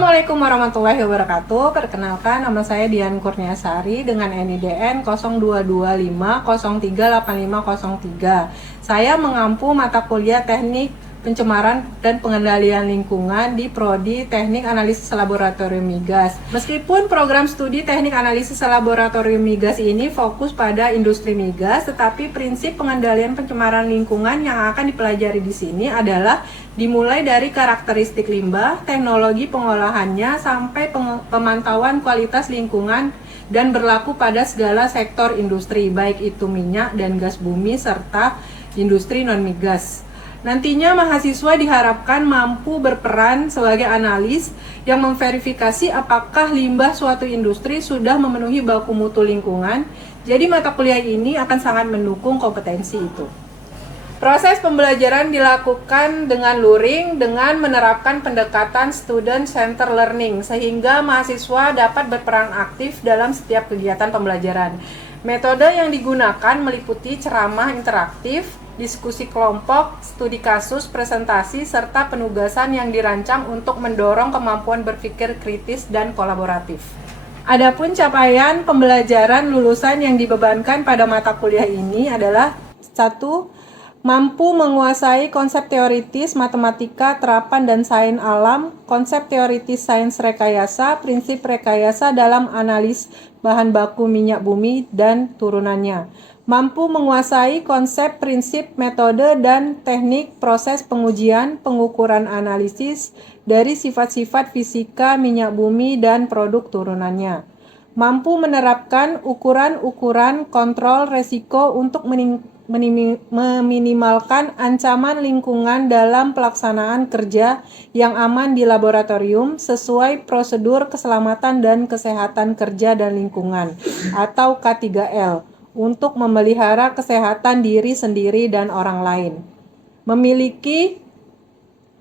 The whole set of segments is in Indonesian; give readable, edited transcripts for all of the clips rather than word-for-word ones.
Assalamualaikum warahmatullahi wabarakatuh. Perkenalkan, nama saya Dian Kurniasari dengan NIDN 0225038503. Saya mengampu mata kuliah Teknik Pencemaran dan Pengendalian Lingkungan di Prodi Teknik Analisis Laboratorium Migas. Meskipun program studi Teknik Analisis Laboratorium Migas ini fokus pada industri migas, tetapi prinsip pengendalian pencemaran lingkungan yang akan dipelajari di sini adalah dimulai dari karakteristik limbah, teknologi pengolahannya, sampai pemantauan kualitas lingkungan dan berlaku pada segala sektor industri, baik itu minyak dan gas bumi serta industri non-migas. Nantinya mahasiswa diharapkan mampu berperan sebagai analis yang memverifikasi apakah limbah suatu industri sudah memenuhi baku mutu lingkungan. Jadi mata kuliah ini akan sangat mendukung kompetensi itu. Proses pembelajaran dilakukan dengan luring dengan menerapkan pendekatan student center learning sehingga mahasiswa dapat berperan aktif dalam setiap kegiatan pembelajaran. Metode yang digunakan meliputi ceramah interaktif, diskusi kelompok, studi kasus, presentasi, serta penugasan yang dirancang untuk mendorong kemampuan berpikir kritis dan kolaboratif. Adapun capaian pembelajaran lulusan yang dibebankan pada mata kuliah ini adalah 1. Mampu menguasai konsep teoritis matematika, terapan, dan sains alam, konsep teoritis sains rekayasa, prinsip rekayasa dalam analis bahan baku minyak bumi dan turunannya. Mampu menguasai konsep, prinsip, metode, dan teknik proses pengujian, pengukuran analisis dari sifat-sifat fisika minyak bumi dan produk turunannya. Mampu menerapkan ukuran-ukuran kontrol resiko untuk meminimalkan ancaman lingkungan dalam pelaksanaan kerja yang aman di laboratorium sesuai prosedur keselamatan dan kesehatan kerja dan lingkungan atau K3L untuk memelihara kesehatan diri sendiri dan orang lain. Memiliki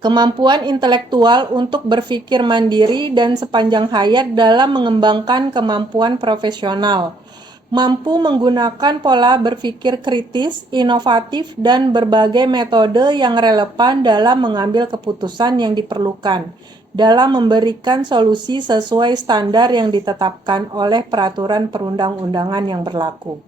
kemampuan intelektual untuk berpikir mandiri dan sepanjang hayat dalam mengembangkan kemampuan profesional. Mampu menggunakan pola berpikir kritis, inovatif, dan berbagai metode yang relevan dalam mengambil keputusan yang diperlukan, dalam memberikan solusi sesuai standar yang ditetapkan oleh peraturan perundang-undangan yang berlaku.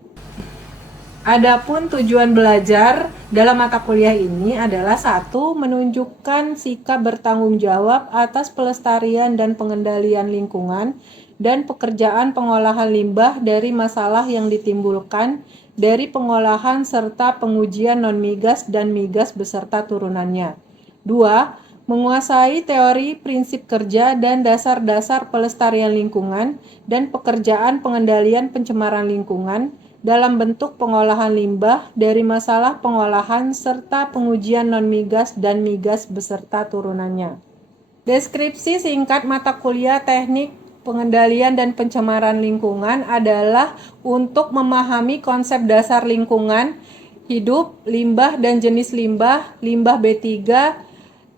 Adapun tujuan belajar dalam mata kuliah ini adalah 1. Menunjukkan sikap bertanggung jawab atas pelestarian dan pengendalian lingkungan dan pekerjaan pengolahan limbah dari masalah yang ditimbulkan dari pengolahan serta pengujian non-migas dan migas beserta turunannya. 2. Menguasai teori, prinsip kerja, dan dasar-dasar pelestarian lingkungan dan pekerjaan pengendalian pencemaran lingkungan dalam bentuk pengolahan limbah dari masalah pengolahan serta pengujian non-migas dan migas beserta turunannya. Deskripsi singkat mata kuliah Teknik Pengendalian dan Pencemaran Lingkungan adalah untuk memahami konsep dasar lingkungan hidup, limbah dan jenis limbah, limbah B3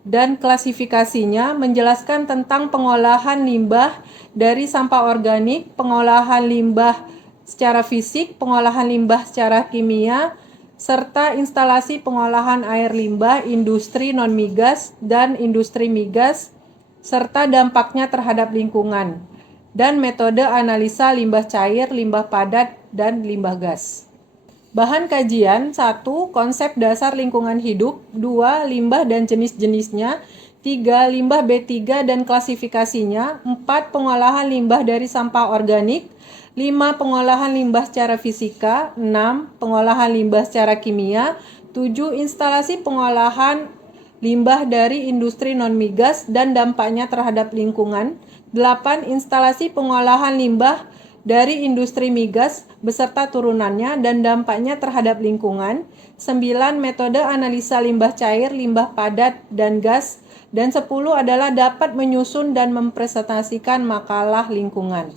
dan klasifikasinya, menjelaskan tentang pengolahan limbah dari sampah organik, pengolahan limbah secara fisik, pengolahan limbah secara kimia, serta instalasi pengolahan air limbah, industri non-migas dan industri migas, serta dampaknya terhadap lingkungan, dan metode analisa limbah cair, limbah padat, dan limbah gas. Bahan kajian: 1. Konsep dasar lingkungan hidup. 2. Limbah dan jenis-jenisnya. 3. Limbah B3 dan klasifikasinya. 4. Pengolahan limbah dari sampah organik. 5. Pengolahan limbah secara fisika. 6. Pengolahan limbah secara kimia. 7. Instalasi pengolahan limbah dari industri non-migas dan dampaknya terhadap lingkungan. 8. Instalasi pengolahan limbah dari industri migas beserta turunannya dan dampaknya terhadap lingkungan. 9. Metode analisa limbah cair, limbah padat, dan gas. Dan 10 adalah dapat menyusun dan mempresentasikan makalah lingkungan.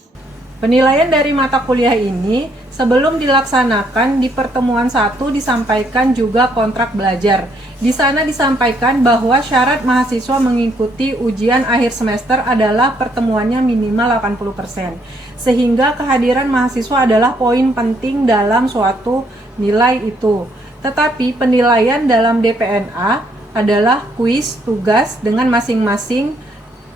Penilaian dari mata kuliah ini sebelum dilaksanakan di pertemuan 1 disampaikan juga kontrak belajar. Di sana disampaikan bahwa syarat mahasiswa mengikuti ujian akhir semester adalah pertemuannya minimal 80%. Sehingga kehadiran mahasiswa adalah poin penting dalam suatu nilai itu. Tetapi penilaian dalam DPNA adalah kuis tugas dengan masing-masing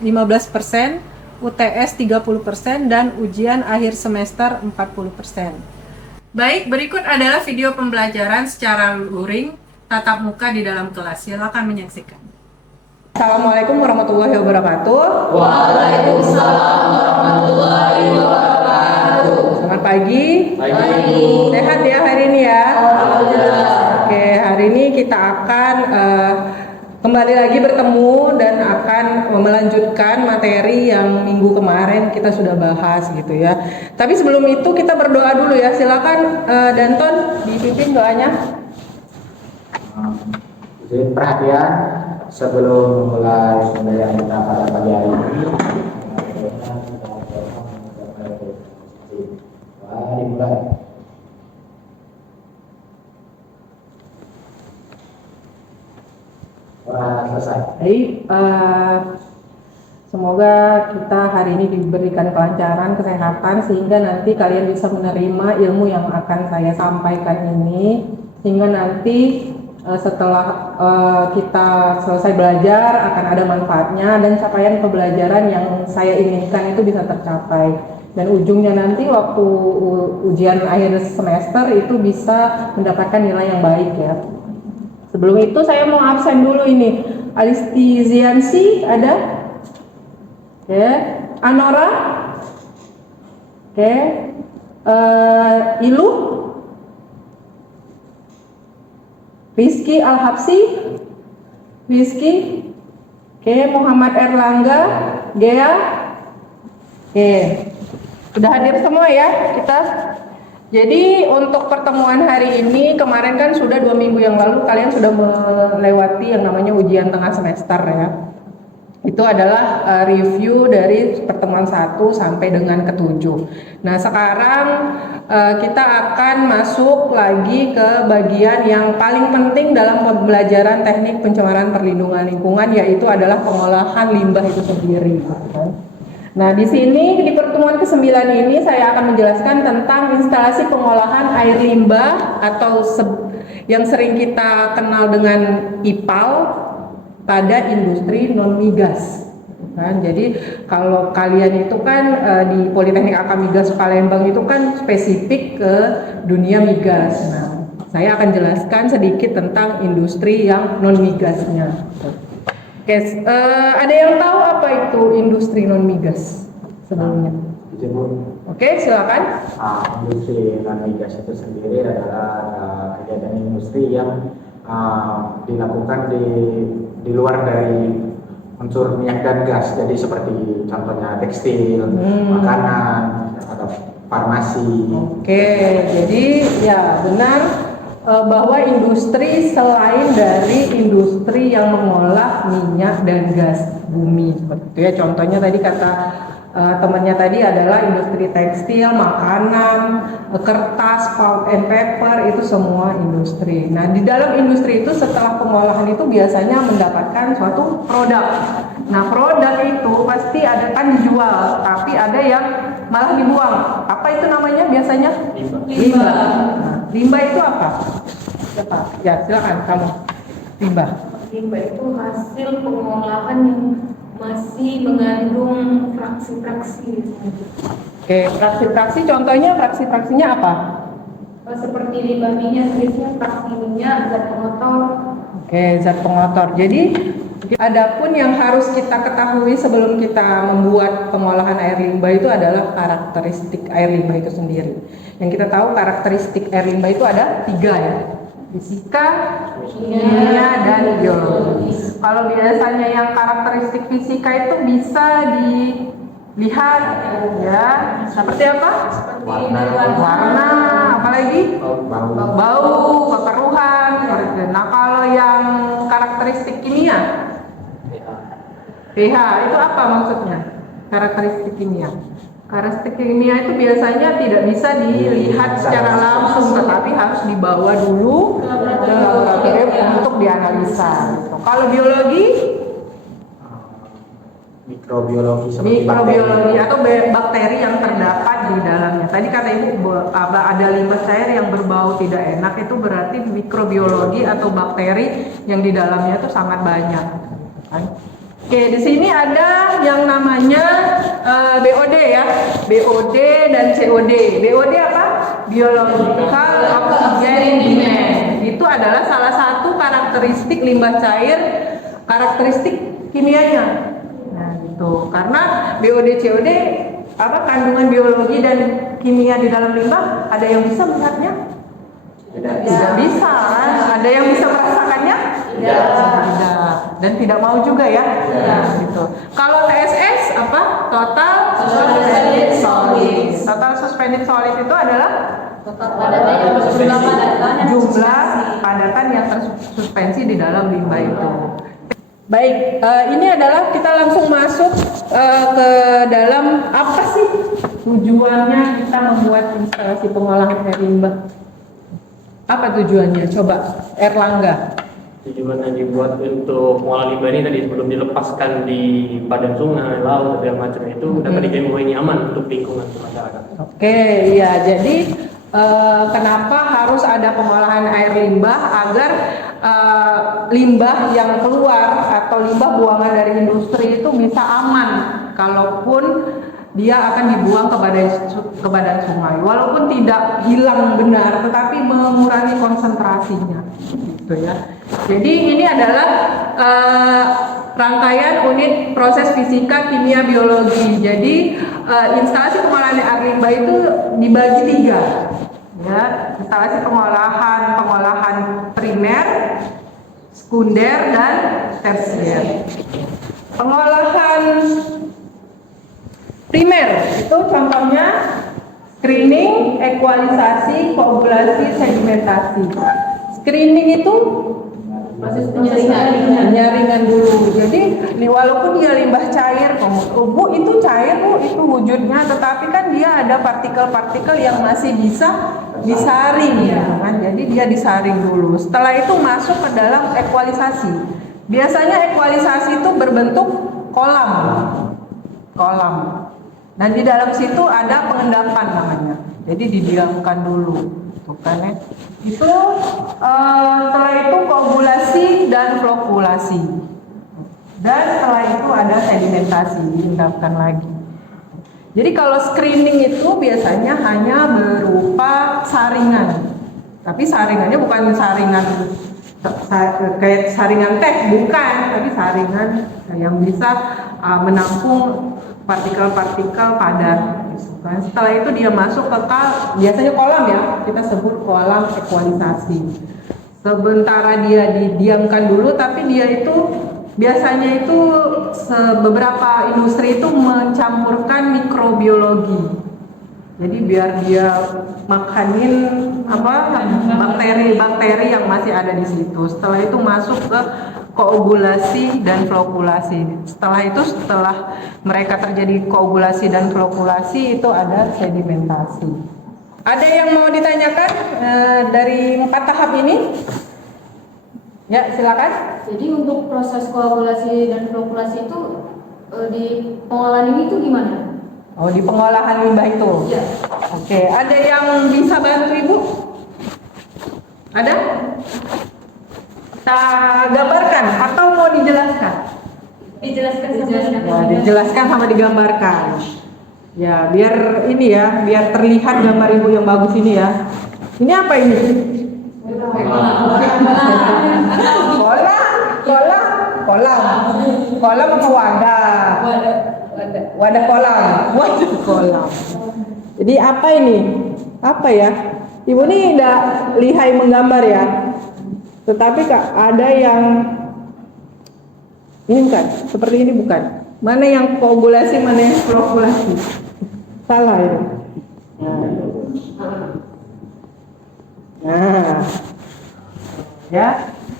15%, UTS 30%, dan ujian akhir semester 40%. Baik, berikut adalah video pembelajaran secara luring tatap muka di dalam kelas. Silakan menyaksikan. Assalamualaikum warahmatullahi wabarakatuh. Waalaikumsalam warahmatullahi wabarakatuh. Selamat pagi. Pagi. Sehat ya hari ini ya? Alhamdulillah. Oke, hari ini kita akan kembali lagi bertemu dan akan melanjutkan materi yang minggu kemarin kita sudah bahas gitu ya. Tapi sebelum itu kita berdoa dulu ya. Silakan Danton dipimpin doanya. Jadi perhatian sebelum memulai pembelajaran kita pada pagi hari ini. Dimulai. Selesai. Baik, semoga kita hari ini diberikan kelancaran, kesehatan, sehingga nanti kalian bisa menerima ilmu yang akan saya sampaikan ini, sehingga nanti setelah kita selesai belajar akan ada manfaatnya dan capaian pembelajaran yang saya inginkan itu bisa tercapai, dan ujungnya nanti waktu ujian akhir semester itu bisa mendapatkan nilai yang baik ya. Sebelum itu saya mau absen dulu ini. Alisti Ziansi ada? Oke. Anora? Oke. Ilu? Rizky Al-Habsi? Rizky? Oke. Muhammad Erlangga? Gea? Oke. Sudah hadir semua ya kita? Jadi untuk pertemuan hari ini, kemarin kan sudah 2 minggu yang lalu kalian sudah melewati yang namanya ujian tengah semester ya. Itu adalah review dari pertemuan 1 sampai dengan ke-7. Nah sekarang kita akan masuk lagi ke bagian yang paling penting dalam pembelajaran teknik pencemaran perlindungan lingkungan, yaitu adalah pengolahan limbah itu sendiri. Nah, di sini di pertemuan ke-9 ini saya akan menjelaskan tentang instalasi pengolahan air limbah atau yang sering kita kenal dengan IPAL pada industri non migas. Kan? Jadi kalau kalian itu kan di Politeknik AK Migas Palembang itu kan spesifik ke dunia migas. Nah, saya akan jelaskan sedikit tentang industri yang non migasnya. Oke, ada yang tahu apa itu industri non migas sebelumnya? Oke, silakan. Industri non migas itu sendiri adalah kegiatan industri yang dilakukan di luar dari unsur minyak dan gas. Jadi seperti contohnya tekstil, makanan, atau farmasi. Oke, jadi ya benar. Bahwa industri selain dari industri yang mengolah minyak dan gas bumi seperti itu ya, contohnya tadi kata temannya tadi adalah industri tekstil, makanan, kertas, pulp and paper, itu semua industri. Nah di dalam industri itu setelah pengolahan itu biasanya mendapatkan suatu produk. Nah produk itu pasti ada kan dijual, tapi ada yang malah dibuang. Apa itu namanya biasanya? Limbah. Nah, limbah itu apa? Siapa? Ya silakan kamu. Limbah. Limbah itu hasil pengolahan yang masih mengandung fraksi-fraksi. Oke, fraksi-fraksi contohnya fraksi-fraksinya apa? Seperti limbah minyak, biasanya fraksi minyak, zat pengotor. Oke, zat pengotor. Jadi adapun yang harus kita ketahui sebelum kita membuat pengolahan air limbah itu adalah karakteristik air limbah itu sendiri. Yang kita tahu karakteristik air limbah itu ada 3 ya. Fisika, kimia, dan biologis. Kalau biasanya yang karakteristik fisika itu bisa dilihat ya, seperti apa? Warna, apalagi? Bau, kekeruhan. Nah, kalau yang karakteristik kimia, pH itu apa maksudnya? Karakteristik kimia. Karakteristik kimia itu biasanya tidak bisa dilihat secara langsung, tetapi harus dibawa dulu ke laboratorium untuk dianalisa. Kalau biologi, mikrobiologi atau bakteri yang terdapat di dalamnya. Tadi kata Ibu ada limbah cair yang berbau tidak enak, itu berarti mikrobiologi atau bakteri yang di dalamnya itu sangat banyak. Kan? Oke, di sini ada yang namanya BOD ya, BOD dan COD. BOD apa? Biological Oxygen Demand. Itu adalah salah satu karakteristik limbah cair, karakteristik kimianya. Nah, gitu. Karena BOD, COD apa kandungan biologi dan kimia di dalam limbah, ada yang bisa melihatnya? Tidak bisa. Ada yang bisa merasakannya? Tidak. Dan tidak mau juga ya? Gitu. Kalau TSS apa? Total Suspended Solid. Total Suspended Solid itu adalah jumlah padatan yang tersuspensi di dalam limbah itu. Baik, ini adalah kita langsung masuk ke dalam apa sih tujuannya kita membuat instalasi pengolahan air limbah? Apa tujuannya? Coba Erlangga. Tujuannya dibuat untuk pengolahan limbah ini tadi sebelum dilepaskan di badan sungai, laut, dan macam itu dapat dijamin bahwa ini aman untuk lingkungan masyarakat. Oke, ya jadi kenapa harus ada pengolahan air limbah agar limbah yang keluar atau limbah buangan dari industri itu bisa aman kalaupun dia akan dibuang ke badan sungai, walaupun tidak hilang benar, tetapi mengurangi konsentrasinya, gitu ya. Jadi ini adalah rangkaian unit proses fisika, kimia, biologi. Jadi instalasi pengolahan air limbah itu dibagi 3, ya. Instalasi pengolahan primer, sekunder, dan tersier. Pengolahan primer itu contohnya screening, ekualisasi, koagulasi, sedimentasi. Screening itu proses penyaringan dulu. Jadi walaupun dia limbah cair, Bu itu cair Bu, itu wujudnya, tetapi kan dia ada partikel-partikel yang masih bisa disaring ya kan. Jadi dia disaring dulu. Setelah itu masuk ke dalam ekualisasi. Biasanya ekualisasi itu berbentuk kolam. Dan di dalam situ ada pengendapan namanya. Jadi didiamkan dulu, gitu kan ya. Itu setelah itu koagulasi dan flokulasi. Dan setelah itu ada sedimentasi, diendapkan lagi. Jadi kalau screening itu biasanya hanya berupa saringan. Tapi saringannya bukan saringan kayak saringan teh, bukan, tapi saringan yang bisa menampung partikel-partikel padat. Setelah itu dia masuk ke biasanya kolam ya, kita sebut kolam ekualisasi. Sementara dia didiamkan dulu, tapi dia itu biasanya itu beberapa industri itu mencampurkan mikrobiologi. Jadi biar dia makanin bakteri-bakteri yang masih ada di situ. Setelah itu masuk ke koagulasi dan flokulasi. Setelah mereka terjadi koagulasi dan flokulasi, itu ada sedimentasi. Ada yang mau ditanyakan dari 4 tahap ini? Ya, silakan. Jadi untuk proses koagulasi dan flokulasi itu di pengolahan ini tuh gimana? Oh, di pengolahan limbah itu? Iya. Oke, ada yang bisa bantu Ibu? Ada? Kita gambarkan atau mau dijelaskan? Dijelaskan. Ya, dijelaskan sama digambarkan. Ya, biar ini ya, biar terlihat gambar Ibu yang bagus ini ya. Ini apa ini? Kolam apa wadah? Wadah kolam. Jadi apa ini? Apa ya? Ibu ini udah lihai menggambar ya. Tetapi ada yang ini bukan, seperti ini bukan. Mana yang koagulasi, mana yang flokulasi? Salah ya.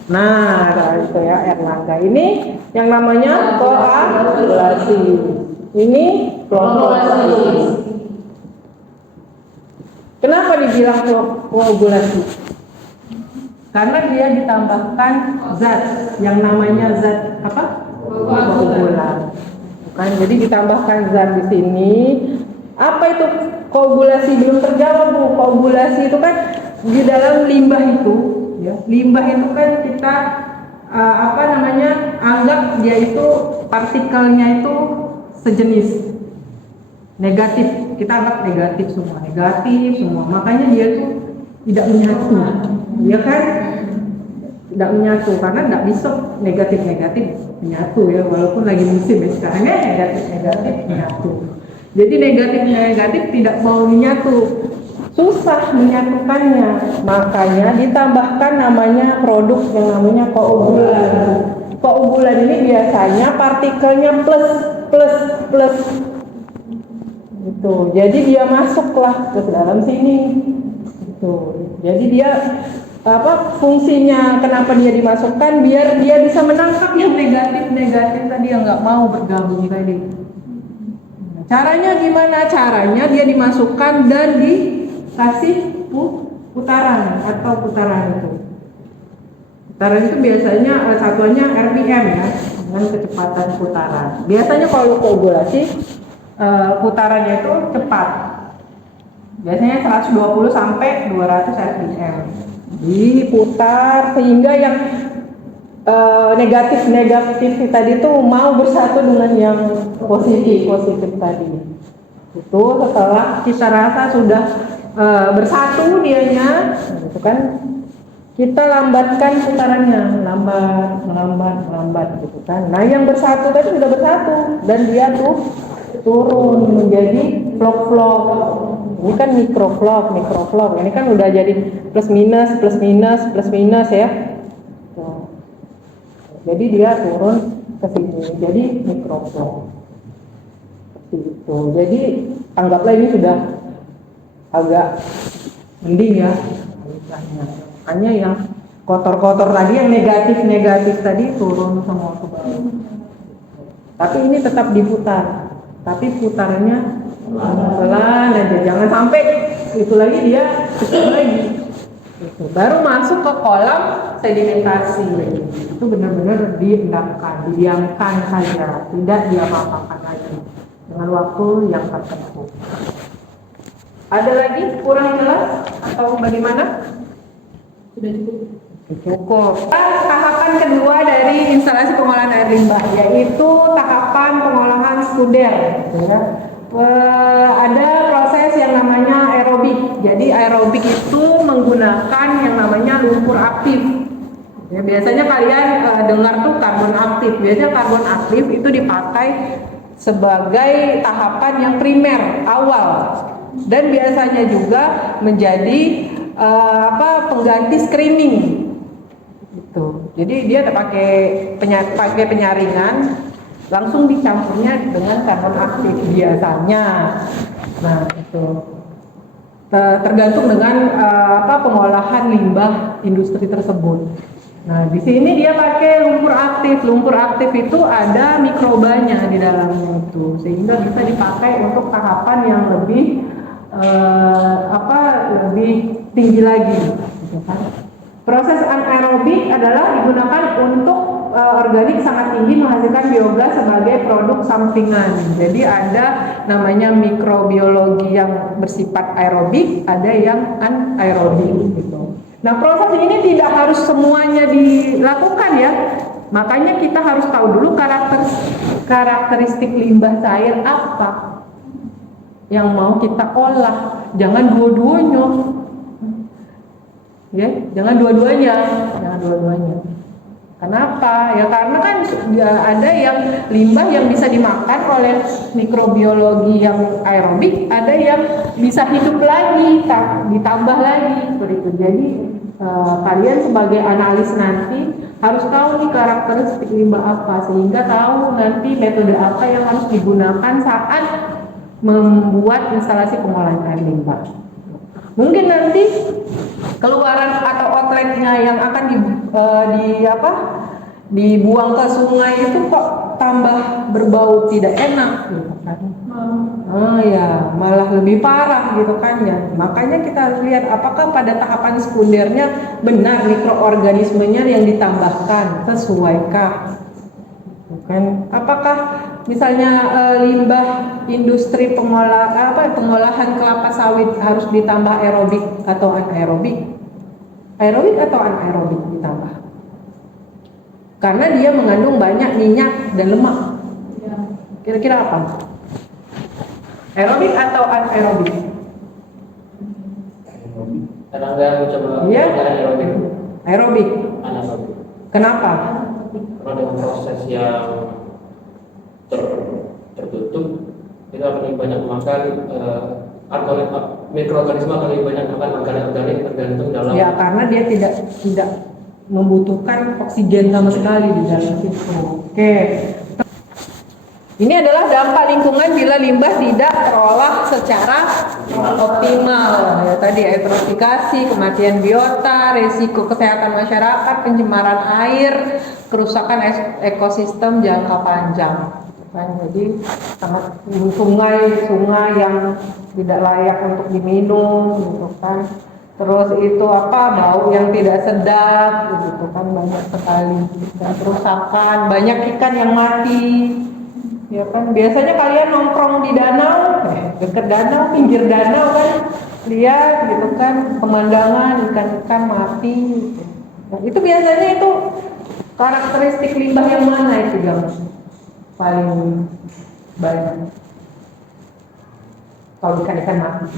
Nah, itu ya Erlangga. Ini yang namanya koagulasi. Ini flokulasi. Kenapa dibilang koagulasi? Karena dia ditambahkan zat yang namanya zat apa? Koagulan. Bukan, jadi ditambahkan zat di sini. Apa itu koagulasi? Belum terjawab Bu. Koagulasi itu kan di dalam limbah itu, ya. Limbah itu kan kita apa namanya, anggap dia itu partikelnya itu sejenis negatif, kita anggap negatif semua, makanya dia itu tidak menyatu, ya kan, tidak menyatu karena tidak bisa negatif menyatu ya, walaupun lagi musim ya sekarang ya, negatif menyatu. Jadi negatif tidak mau menyatu, susah menyatukannya, makanya ditambahkan namanya produk yang namanya koagulan. Koagulan ini biasanya partikelnya plus gitu. Jadi dia masuklah ke dalam sini gitu. Jadi dia fungsinya kenapa dia dimasukkan, biar dia bisa menangkap yang negatif tadi yang nggak mau bergabung tadi. Caranya gimana? Caranya dia dimasukkan dan dikasih putaran atau putaran itu. Putaran itu biasanya satuannya RPM ya, dengan kecepatan putaran. Biasanya kalau koagulasi putarannya itu cepat. Biasanya 120 sampai 200 RPM. Diputar sehingga yang negatif tadi itu mau bersatu dengan yang positif tadi. Itu setelah kita rasa sudah bersatu dianya, gitu kan, kita lambatkan putarannya, lambat gitu kan. Nah yang bersatu tadi sudah bersatu dan dia tuh turun menjadi vlog. Ini kan microvlog. Ini kan udah jadi plus minus ya. Tuh. Jadi dia turun ke sini, jadi microvlog. Seperti itu. Jadi anggaplah ini sudah agak mending ya. Makanya yang kotor-kotor tadi, yang negatif tadi turun semua ke bawah. Tapi ini tetap diputar. Tapi putarannya pelan aja, jangan sampai itu lagi dia kecil lagi. Itu baru masuk ke kolam sedimentasi. Itu benar-benar didiamkan saja, tidak diapa-apakan lagi dengan waktu yang tertentu. Ada lagi kurang jelas atau bagaimana? Sudah cukup. Tahapan kedua dari instalasi pengolahan air limbah yaitu tahapan pengolahan sekunder. Ya. Ada proses yang namanya aerobik. Jadi aerobik itu menggunakan yang namanya lumpur aktif. Ya, biasanya kalian dengar tuh karbon aktif. Biasanya karbon aktif itu dipakai sebagai tahapan yang primer awal dan biasanya juga menjadi pengganti screening. Gitu. Jadi dia pakai penyaringan, langsung dicampurnya dengan karbon aktif biasanya. Nah itu tergantung dengan pengolahan limbah industri tersebut. Nah di sini dia pakai lumpur aktif. Lumpur aktif itu ada mikrobanya di dalamnya itu, sehingga bisa dipakai untuk tahapan yang lebih lebih tinggi lagi. Gitu kan. Proses anaerobik adalah digunakan untuk organik sangat tinggi menghasilkan biogas sebagai produk sampingan. Jadi ada namanya mikrobiologi yang bersifat aerobik, ada yang anaerobik gitu. Nah, proses ini tidak harus semuanya dilakukan ya. Makanya kita harus tahu dulu karakteristik limbah cair apa yang mau kita olah. Jangan dua-duanya. Ya, jangan dua-duanya. Kenapa? Ya karena kan ada yang limbah yang bisa dimakan oleh mikrobiologi yang aerobik, ada yang bisa hidup lagi, ditambah lagi seperti itu. Jadi kalian sebagai analis nanti harus tahu nih karakteristik limbah apa, sehingga tahu nanti metode apa yang harus digunakan saat membuat instalasi pengolahan air limbah. Mungkin nanti keluaran atau outletnya yang akan dibuang ke sungai itu kok tambah berbau tidak enak gitu kan. Ya malah lebih parah gitu kan ya. Makanya kita harus lihat apakah pada tahapan sekundernya benar mikroorganismenya yang ditambahkan sesuaikah. Kan apakah misalnya limbah industri pengolahan kelapa sawit harus ditambah aerobik atau anaerobik? Aerobik atau anaerobik ditambah? karena dia mengandung banyak minyak dan lemak. Ya. Kira-kira apa? Aerobik atau anaerobik? Erlangga coba Iya. pelajaran aerobik. Aerobik. Anaerobik. Kenapa? Karena dengan proses yang tertutup itu akan lebih banyak makan mikroorganisme akan lebih banyak makan makanan organik tergantung dalam Ya, karena dia tidak membutuhkan oksigen sama sekali di dalam itu. Oke. Ini adalah dampak lingkungan bila limbah tidak terolah secara optimal. Ya, tadi eutrofikasi, kematian biota, risiko kesehatan masyarakat, pencemaran air, kerusakan ekosistem jangka panjang. Kan, jadi sangat sungai yang tidak layak untuk diminum, gitu kan. Terus itu bau yang tidak sedap, gitu kan, banyak sekali. Dan kerusakan, banyak ikan yang mati. Ya kan, biasanya kalian nongkrong di danau, dekat danau, pinggir danau kan, lihat gitu kan, pemandangan ikan-ikan mati. Gitu. Nah, itu biasanya itu karakteristik limbah yang mana itu yang paling banyak? Kalau ikan-ikan mati.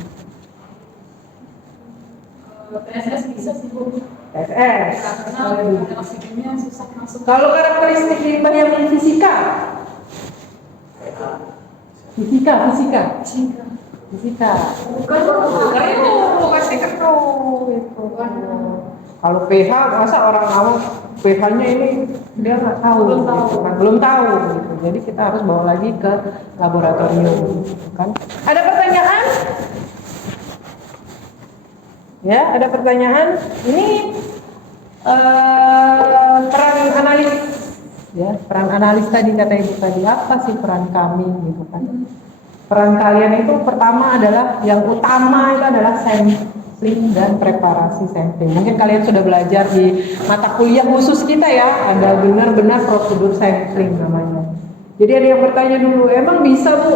PSS bisa sih Bu. PSS. Karena oksigennya susah masuk. Kalau karakteristik limbah yang fisika? Fisika. Bukan Pasti itu. Kalau pH, masa orang awam pH-nya ini dia nggak tahu, belum tahu. Gitu. Jadi kita harus bawa lagi ke laboratorium, kan? Ada pertanyaan? Ya, ada pertanyaan. Ini peran analis. Ya, peran analis tadi kata ibu tadi, apa sih peran kami gitu kan? Peran kalian itu pertama adalah yang utama itu adalah sampling dan preparasi sampling. Mungkin kalian sudah belajar di mata kuliah khusus kita ya, ada benar-benar prosedur sampling namanya. Jadi ada yang bertanya dulu, emang bisa Bu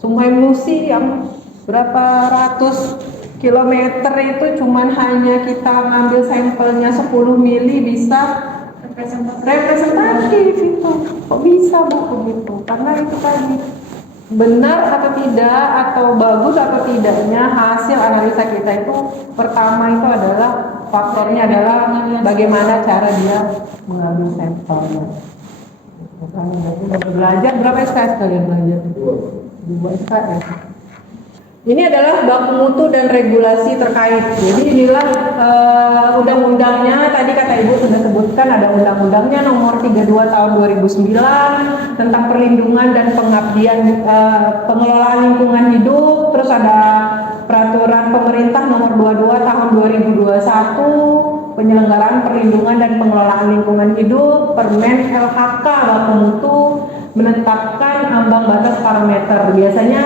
Sungai Musi yang berapa ratus kilometer itu cuman hanya kita ngambil sampelnya 10 mili bisa representatif itu? Kok bisa Bu begitu? Karena itu tadi benar atau tidak, atau bagus atau tidaknya hasil analisa kita itu pertama itu adalah faktornya adalah bagaimana cara dia mengambil sampelnya. Bukan belajar berapa SKS kalian belajar? 2 SKS. Ini adalah baku mutu dan regulasi terkait. Jadi inilah undang-undangnya, tadi kata Ibu sudah sebutkan ada undang-undangnya nomor 32 tahun 2009 tentang perlindungan dan pengabdian pengelolaan lingkungan hidup. Terus ada peraturan pemerintah nomor 22 tahun 2021 penyelenggaraan perlindungan dan pengelolaan lingkungan hidup. Permen LHK baku mutu menetapkan ambang batas parameter. Biasanya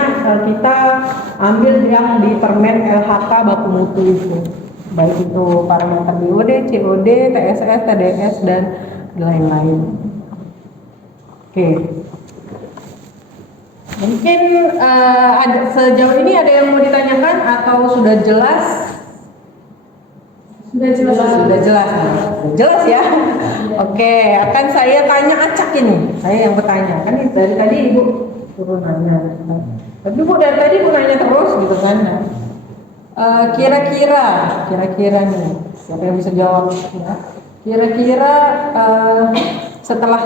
kita ambil yang di permen LHK baku mutu itu, baik itu parameter BOD, COD, TSS, TDS dan lain-lain. Oke. Mungkin sejauh ini ada yang mau ditanyakan atau sudah jelas? Sudah jelas ya. Oke, akan saya tanya acak ini. Saya yang bertanya. Kan dari tadi Ibu suruh nanya. Tapi Bu dari tadi Bu nanya terus gitu kan. Kira-kira nih, siapa yang bisa jawab ya? Kira-kira setelah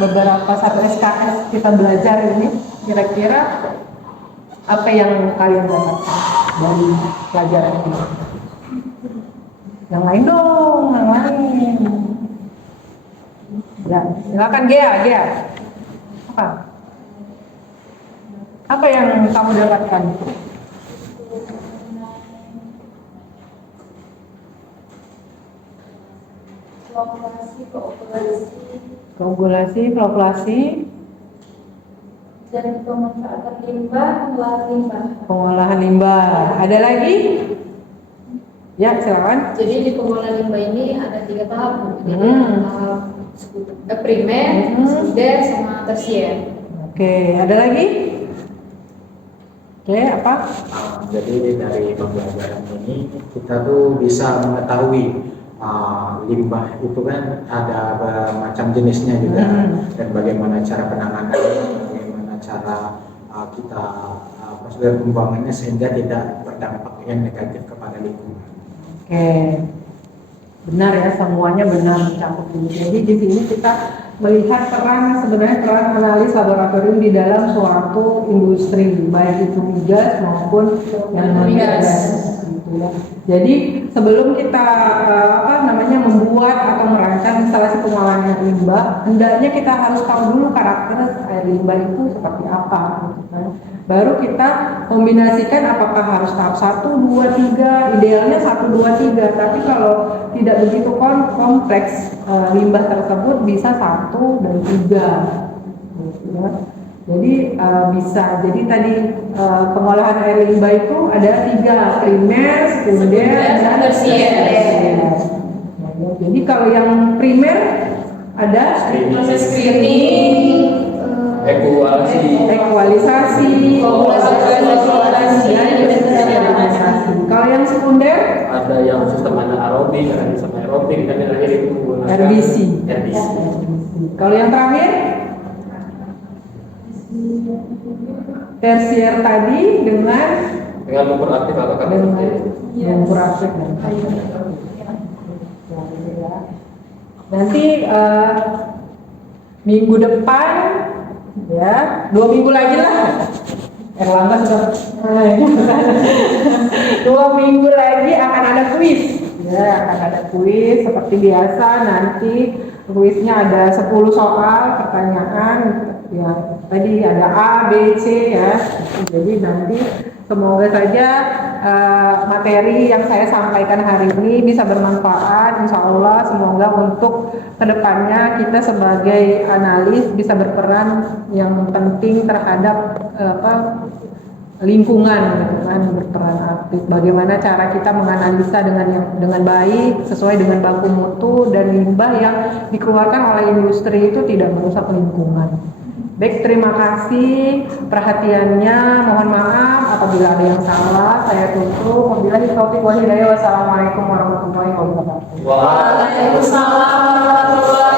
beberapa satu SKS kita belajar ini, kira-kira apa yang kalian dapatkan dari pelajaran ini? Yang lain dong, yang lain. Ya, silakan Gea. Apa yang kamu dapatkan? Koagulasi, flokkulasi, dan pemanfaatan limbah, pengolahan limbah. Ada lagi? Ya, silakan. Jadi di pengolahan limbah ini ada 3 tahap. Jadi tahap primer, sekunder, sama tersier. Oke, ada lagi? Oke, apa? Jadi dari pembelajaran ini kita tuh bisa mengetahui limbah itu kan ada macam jenisnya juga, dan bagaimana cara penanganannya, bagaimana cara kita prosedur pembuangannya sehingga tidak berdampak yang negatif kepada lingkungan. Oke, benar ya, semuanya benar mencakup ini. Jadi di sini kita melihat sebenarnya peran analis laboratorium di dalam suatu industri, baik itu migas maupun yang non migas. Gitu ya. Jadi sebelum kita membuat atau merancang instalasi pengolahan air limbah, hendaknya kita harus tahu dulu karakter air limbah itu seperti apa, gitu kan. Baru kita kombinasikan apakah harus tahap 1, 2, 3, idealnya 1, 2, 3. Tapi kalau tidak begitu kompleks, limbah tersebut bisa 1 dan 3. Gitu ya. Jadi bisa. Jadi tadi pengolahan air limbah itu ada 3, primer, sekunder, dan tersier. Jadi kalau yang primer ada proses screening, ekualisasi, dan sterilisasi. Kalau yang sekunder ada yang sistem anaerobik, ada sistem aerobik, dan yang terakhir itu menggunakan RBC. Kalau yang terakhir tersier tadi dengan lumpur aktif atau lumpur aktif. Nanti minggu depan, ya 2 minggu lagi lah. Erlangga sudah 2 minggu lagi akan ada kuis. Ya, akan ada kuis seperti biasa. Nanti kuisnya ada 10 soal pertanyaan. Ya, tadi ada A, B, C ya. Jadi nanti semoga saja materi yang saya sampaikan hari ini bisa bermanfaat. Insya Allah semoga untuk kedepannya kita sebagai analis bisa berperan yang penting terhadap lingkungan, berperan aktif. Bagaimana cara kita menganalisa dengan baik sesuai dengan baku mutu dan limbah yang dikeluarkan oleh industri itu tidak merusak lingkungan. Baik, terima kasih perhatiannya. Mohon maaf apabila ada yang salah. Saya tutup. Wabillahi taufiq wal hidayah. Wassalamualaikum warahmatullahi wabarakatuh. Waalaikumsalam warahmatullahi